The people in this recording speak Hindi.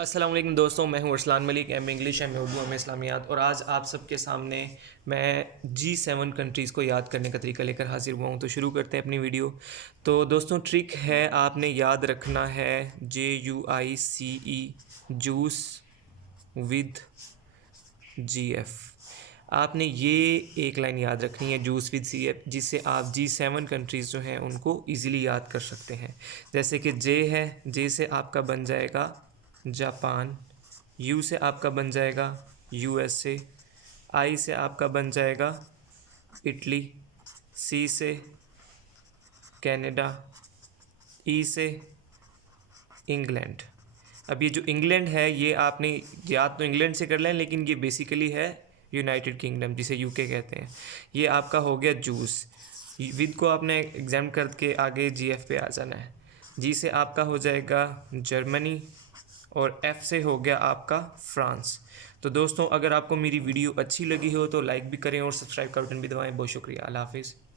अस्सलाम वालेकुम दोस्तों, मैं हूं Arsalan Malik. M English, M Urdu, M Islamiyat. और आज आप सबके सामने मैं G7 कंट्रीज़ को याद करने का तरीका लेकर हाजिर हुआ हूं। तो शुरू करते हैं अपनी वीडियो। तो दोस्तों, ट्रिक है, आपने याद रखना है JUICE, जूस विद GF। आपने ये एक लाइन याद रखनी है, जूस विद GF, जिससे आप G7 कंट्रीज़ जो हैं उनको ईज़िली याद कर सकते हैं। जैसे कि जे है, जे से आपका बन जाएगा जापान, यू से आपका बन जाएगा USA, आई से आपका बन जाएगा इटली, सी से कनाडा, ई से इंग्लैंड। अब ये जो इंग्लैंड है, ये आपने याद तो इंग्लैंड से कर लें, लेकिन ये बेसिकली है यूनाइटेड किंगडम, जिसे यूके कहते हैं। ये आपका हो गया जूस। विद को आपने एग्जाम करके आगे GF पे आ जाना है। जी से आपका हो जाएगा जर्मनी, और F से हो गया आपका फ्रांस। तो दोस्तों, अगर आपको मेरी वीडियो अच्छी लगी हो तो लाइक भी करें और सब्सक्राइब का बटन भी दबाएं। बहुत शुक्रिया। अल्लाह हाफिज़।